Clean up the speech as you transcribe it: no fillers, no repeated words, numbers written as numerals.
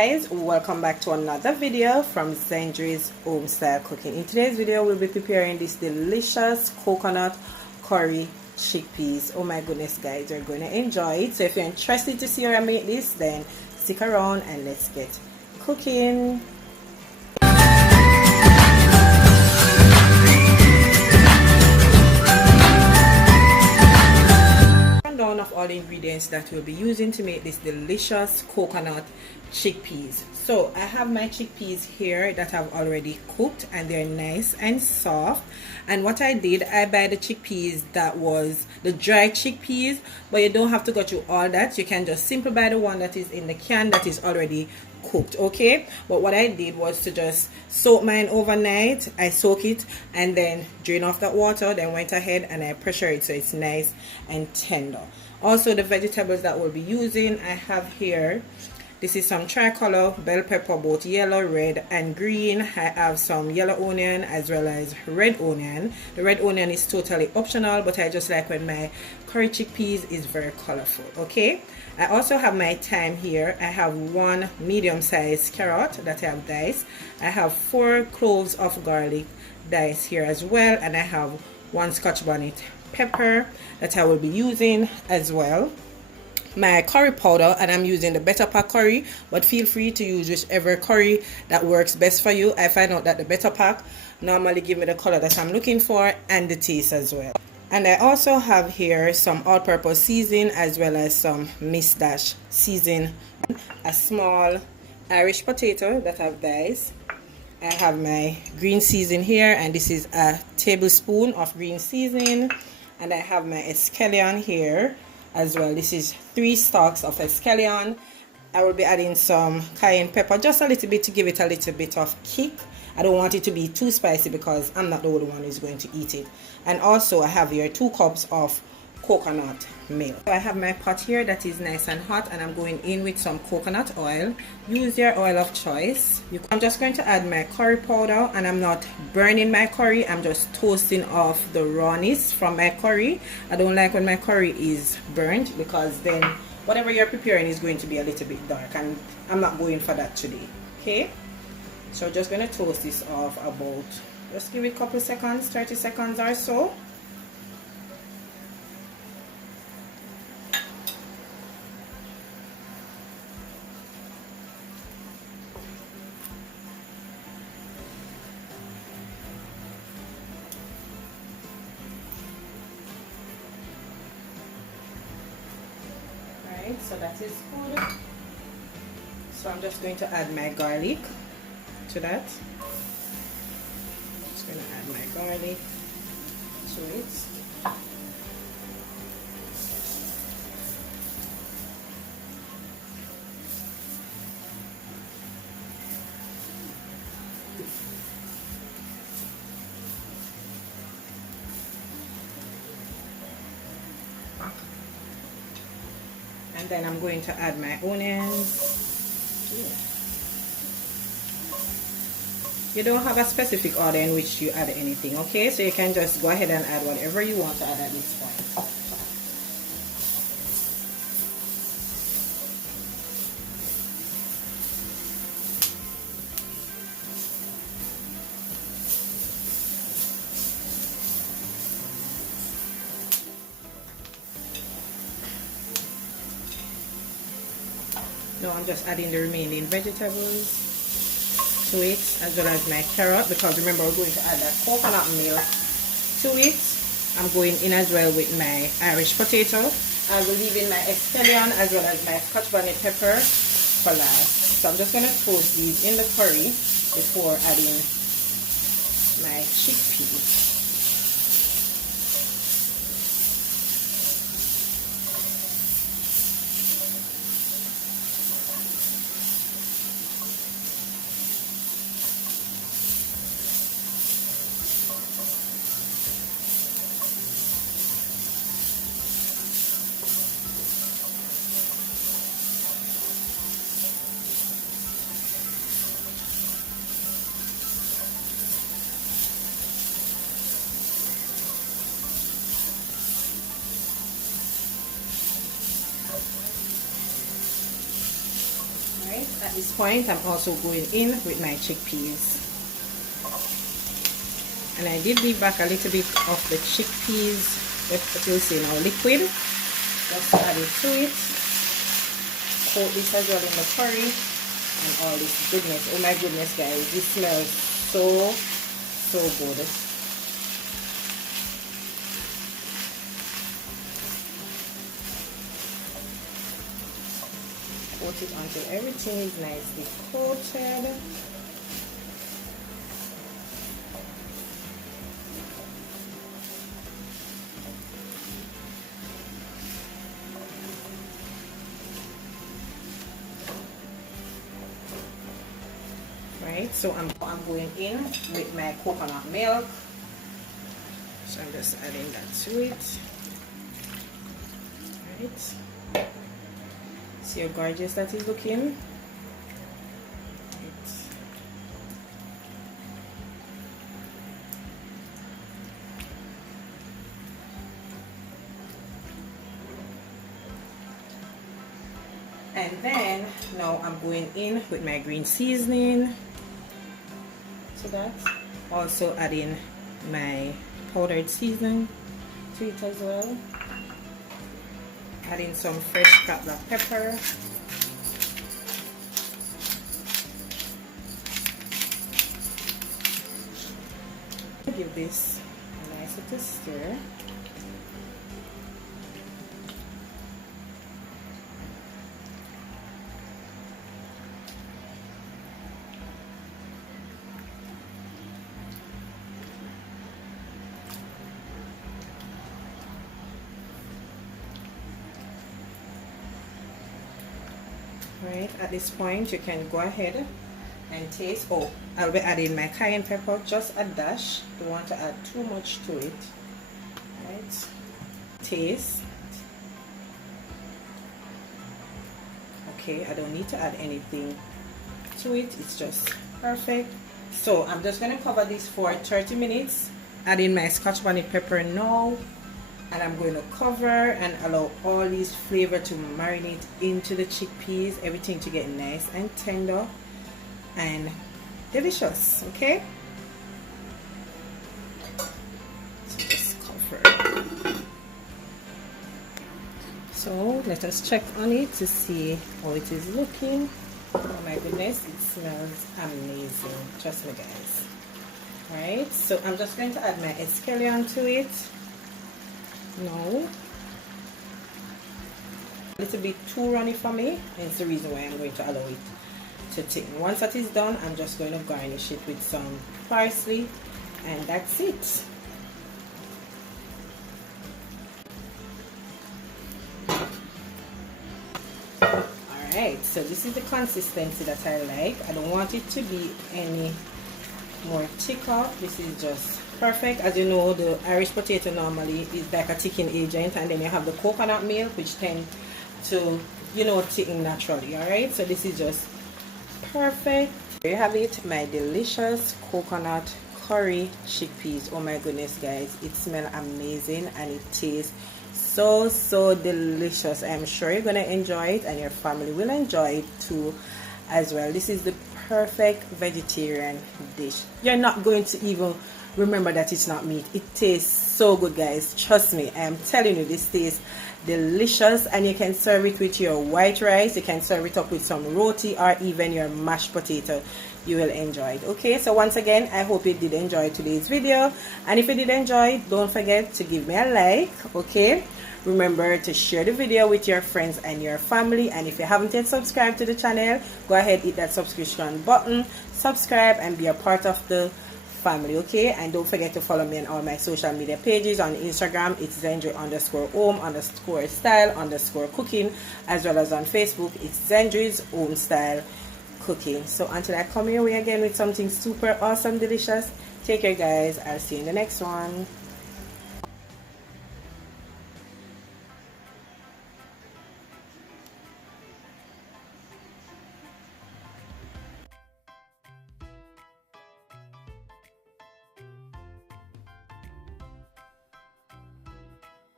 Guys, welcome back to another video from Zendri's Home Style Cooking. In today's video we'll be preparing this delicious coconut curry chickpeas. Oh my goodness guys, you're going to enjoy it. So if you're interested to see how I make this, then stick around and let's get cooking. Of all the ingredients that we'll be using to make this delicious coconut chickpeas. So I have my chickpeas here that I've already cooked and they're nice and soft. And what I did, I buy the chickpeas that was the dry chickpeas, but you don't have to go through all that. You can just simply buy the one that is in the can that is already cooked, okay? But what I did was to just soak mine overnight. I soak it and then drain off that water, then went ahead and I pressure it so it's nice and tender. Also, the vegetables that we'll be using, I have here, this is some tricolor bell pepper, both yellow, red and green. I have some yellow onion as well as red onion. The red onion is totally optional, but I just like when my curry chickpeas is very colorful, okay? I also have my thyme here. I have one medium-sized carrot that I have diced. I have 4 cloves of garlic diced here as well, and I have 1 Scotch bonnet pepper that I will be using as well. My curry powder, and I'm using the Better Pack curry, but feel free to use whichever curry that works best for you. I find out that the Better Pack normally give me the color that I'm looking for and the taste as well. And I also have here some all-purpose seasoning as well as some Miss Dash seasoning. A small Irish potato that I've diced. I have my green seasoning here, and this is a tablespoon of green seasoning. And I have my escallion here as well. This is 3 stalks of escallion. I will be adding some cayenne pepper, just a little bit to give it a little bit of kick. I don't want it to be too spicy because I'm not the only one who's going to eat it. And also I have here 2 cups of coconut milk. So I have my pot here that is nice and hot, and I'm going in with some coconut oil. Use your oil of choice. I'm just going to add my curry powder, and I'm not burning my curry. I'm just toasting off the rawness from my curry. I don't like when my curry is burnt because then whatever you're preparing is going to be a little bit dark, and I'm not going for that today, okay? So just going to toast this off about, just give it a couple seconds, 30 seconds or so. So that is good. So I'm just going to add my garlic to that. Just going to add my garlic to it. And then I'm going to add my onions. You don't have a specific order in which you add anything, okay? So you can just go ahead and add whatever you want to add at this point. Now I'm just adding the remaining vegetables to it, as well as my carrot, because remember we're going to add that coconut milk to it. I'm going in as well with my Irish potato. I will leave in my escallion as well as my Scotch bonnet pepper for last. So I'm just going to toast these in the curry before adding my chickpeas. this point, I'm also going in with my chickpeas. And I did leave back a little bit of the chickpeas, what you'll see now, liquid. Just add it to it. Coat this as well in the curry. And all this goodness. Oh my goodness, guys. This smells so good. Coat it until everything is nicely coated. Right, so I'm going in with my coconut milk. So I'm just adding that to it. Right. See how gorgeous that is looking? And then now I'm going in with my green seasoning. So that's also adding my powdered seasoning to it as well. Adding some fresh cut black pepper. Give this a nice little stir. Right, at this point you can go ahead and taste. Oh, I'll be adding my cayenne pepper, just a dash. Don't want to add too much to it. Right, taste. Okay, I don't need to add anything to it, it's just perfect. So I'm just going to cover this for 30 minutes, adding my scotch bonnet pepper now. And I'm going to cover and allow all these flavor to marinate into the chickpeas, everything to get nice and tender and delicious. Okay, so just cover. So let us check on it to see how it is looking. Oh my goodness, it smells amazing, trust me guys. Alright, so I'm just going to add my escallion to it. No, a little bit too runny for me, and it's the reason why I'm going to allow it to thicken. Once that is done, I'm just going to garnish it with some parsley, and that's it. Alright, so this is the consistency that I like. I don't want it to be any more thicker. This is just perfect. As you know, the Irish potato normally is like a thickening agent, and then you have the coconut milk which tend to, you know, thicken naturally. Alright, so this is just perfect. There you have it, my delicious coconut curry chickpeas. Oh my goodness guys, it smells amazing and it tastes so delicious. I'm sure you're gonna enjoy it and your family will enjoy it too as well. This is the perfect vegetarian dish. You're not going to even remember that it's not meat. It tastes so good guys, trust me. I'm telling you, this tastes delicious, and you can serve it with your white rice, you can serve it up with some roti or even your mashed potato. You will enjoy it. Okay, so once again, I hope you did enjoy today's video, and if you did enjoy it, don't forget to give me a like. Okay, remember to share the video with your friends and your family, and if you haven't yet subscribed to the channel, go ahead, hit that subscription button, subscribe and be a part of the family. Okay, and don't forget to follow me on all my social media pages. On Instagram it's Zendry_home_style_cooking, as well as on Facebook it's Zendry's Home Style Cooking. So until I come your way again with something super awesome delicious, take care guys, I'll see you in the next one.